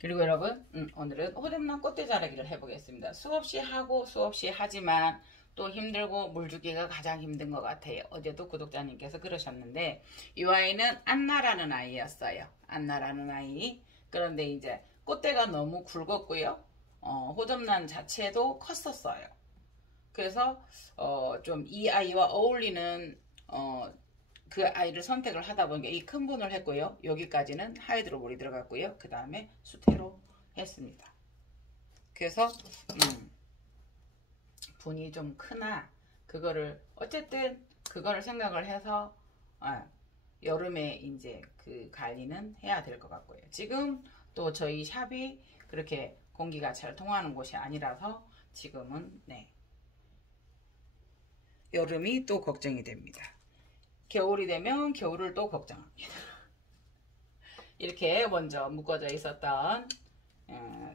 그리고 여러분, 오늘은 호접란 꽃대 자르기를 해보겠습니다. 수없이 하고 수없이 하지만 또 힘들고 물 주기가 가장 힘든 것 같아요. 어제도 구독자님께서 그러셨는데, 이 아이는 안나라는 아이였어요. 안나라는 아이. 그런데 이제 꽃대가 너무 굵었고요. 호접란 자체도 컸었어요. 그래서 좀 이 아이와 어울리는 그 아이를 선택을 하다 보니까 이 큰 분을 했고요. 여기까지는 하이드로볼이 들어갔고요. 그 다음에 수태로 했습니다. 그래서 분이 좀 크나 그거를 어쨌든 그거를 생각을 해서 여름에 이제 그 관리는 해야 될 것 같고요. 지금 또 저희 샵이 그렇게 공기가 잘 통하는 곳이 아니라서 지금은 여름이 또 걱정이 됩니다. 겨울이 되면 겨울을 또 걱정합니다. 이렇게 먼저 묶어져 있었던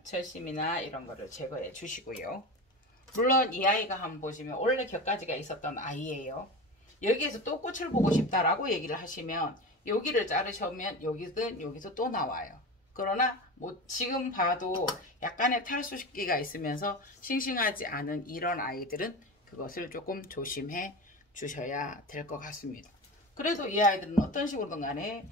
철심이나 이런 거를 제거해 주시고요. 물론 이 아이가 한번 보시면 원래 곁가지가 있었던 아이예요. 여기에서 또 꽃을 보고 싶다라고 얘기를 하시면 여기를 자르시면 여기든 여기서 또 나와요. 그러나 뭐 지금 봐도 약간의 탈수기가 있으면서 싱싱하지 않은 이런 아이들은 그것을 조금 조심해 주셔야 될 것 같습니다. 그래도 이 아이들은 어떤 식으로든 간에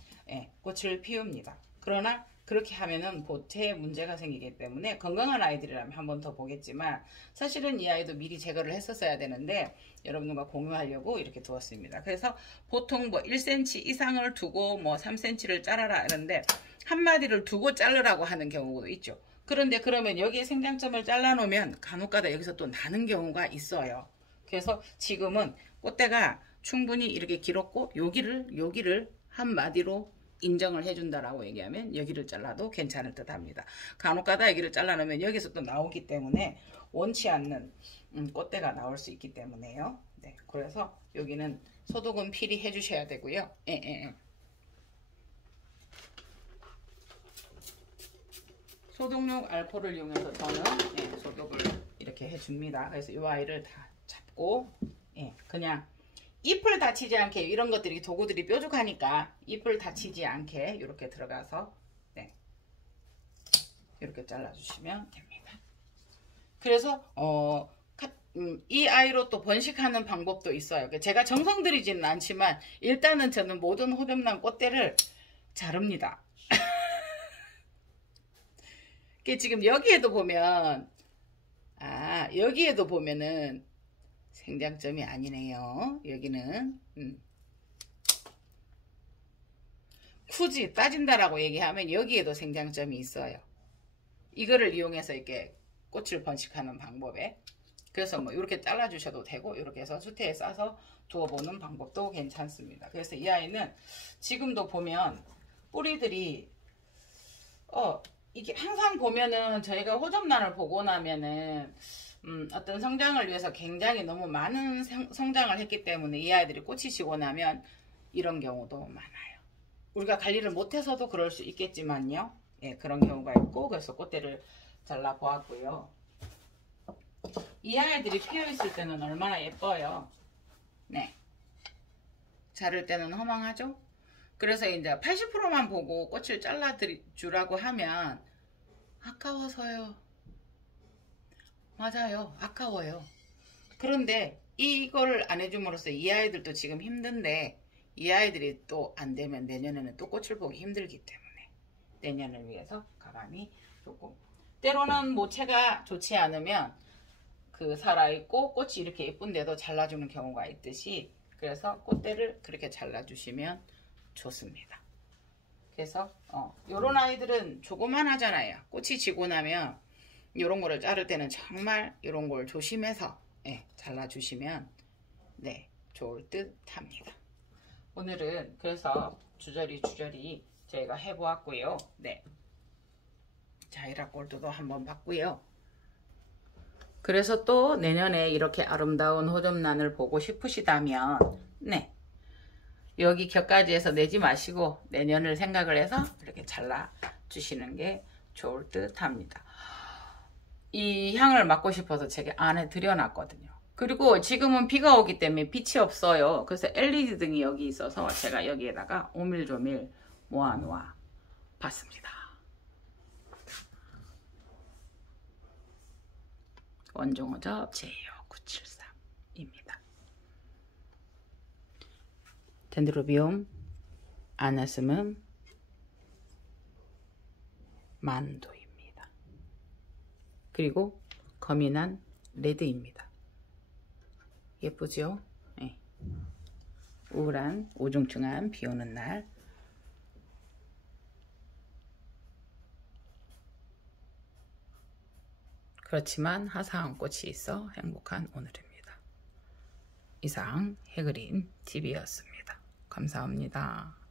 꽃을 피웁니다. 그러나 그렇게 하면은 보태에 문제가 생기기 때문에 건강한 아이들이라면 한 번 더 보겠지만 사실은 이 아이도 미리 제거를 했었어야 되는데 여러분과 공유하려고 이렇게 두었습니다. 그래서 보통 뭐 1cm 이상을 두고 뭐 3cm를 자르라 이러는데 한 마디를 두고 자르라고 하는 경우도 있죠. 그런데 그러면 여기에 생장점을 잘라 놓으면 간혹가다 여기서 또 나는 경우가 있어요. 그래서 지금은 꽃대가 충분히 이렇게 길었고 여기를 한 마디로 인정을 해준다라고 얘기하면 여기를 잘라도 괜찮을 듯 합니다. 간혹가다 여기를 잘라놓으면 여기서 또 나오기 때문에 원치 않는 꽃대가 나올 수 있기 때문에요. 네, 그래서 여기는 소독은 필히 해주셔야 되고요. 소독용 알코올을 이용해서 저는 소독을 이렇게 해줍니다. 그래서 이 아이를 다 잡고 그냥 잎을 다치지 않게 이런 것들이 도구들이 뾰족하니까 잎을 다치지 않게 이렇게 들어가서 이렇게 잘라주시면 됩니다. 그래서 이 아이로 또 번식하는 방법도 있어요. 제가 정성 들이지는 않지만 일단은 저는 모든 호접란 꽃대를 자릅니다. 지금 여기에도 보면 여기에도 보면은 생장점이 아니네요. 여기는 굳이 따진다라고 얘기하면 여기에도 생장점이 있어요. 이거를 이용해서 이렇게 꽃을 번식하는 방법에 그래서 뭐 이렇게 잘라 주셔도 되고 이렇게 해서 수태에 싸서 두어보는 방법도 괜찮습니다. 그래서 이 아이는 지금도 보면 뿌리들이 이게 항상 보면은 저희가 호접란을 보고 나면은 어떤 성장을 위해서 굉장히 너무 많은 성장을 했기 때문에 이 아이들이 꽃이 지고 나면 이런 경우도 많아요. 우리가 관리를 못해서도 그럴 수 있겠지만요. 그런 경우가 있고 그래서 꽃대를 잘라 보았고요. 이 아이들이 피어 있을 때는 얼마나 예뻐요. 자를 때는 허망하죠. 그래서 이제 80%만 보고 꽃을 잘라 주라고 하면 아까워서요. 맞아요. 아까워요. 그런데 이거를 안 해줌으로써 이 아이들도 지금 힘든데 이 아이들이 또 안 되면 내년에는 또 꽃을 보기 힘들기 때문에 내년을 위해서 가만히 조금 때로는 모체가 좋지 않으면 그 살아있고 꽃이 이렇게 예쁜데도 잘라주는 경우가 있듯이 그래서 꽃대를 그렇게 잘라주시면 좋습니다. 그래서 요런 아이들은 조그만 하잖아요. 꽃이 지고 나면 요런 거를 자를 때는 정말 요런 걸 조심해서 잘라주시면 좋을 듯 합니다. 오늘은 그래서 주저리 저희가 해보았고요. 자이라 골드도 한번 봤고요. 그래서 또 내년에 이렇게 아름다운 호접란을 보고 싶으시다면 여기 곁가지에서 내지 마시고 내년을 생각을 해서 이렇게 잘라 주시는 게 좋을 듯 합니다. 이 향을 맡고 싶어서 제가 안에 들여놨거든요. 그리고 지금은 비가 오기 때문에 빛이 없어요. 그래서 LED 등이 여기 있어서 제가 여기에다가 오밀조밀 모아놓아 봤습니다. 원종어 접제예요. 973입니다. 덴드로비움, 아나스멈, 만도입니다. 그리고 거미난 레드입니다. 예쁘죠? 네. 우울한 우중충한 비오는 날 그렇지만 화사한 꽃이 있어 행복한 오늘입니다. 이상 해그린 TV였습니다. 감사합니다.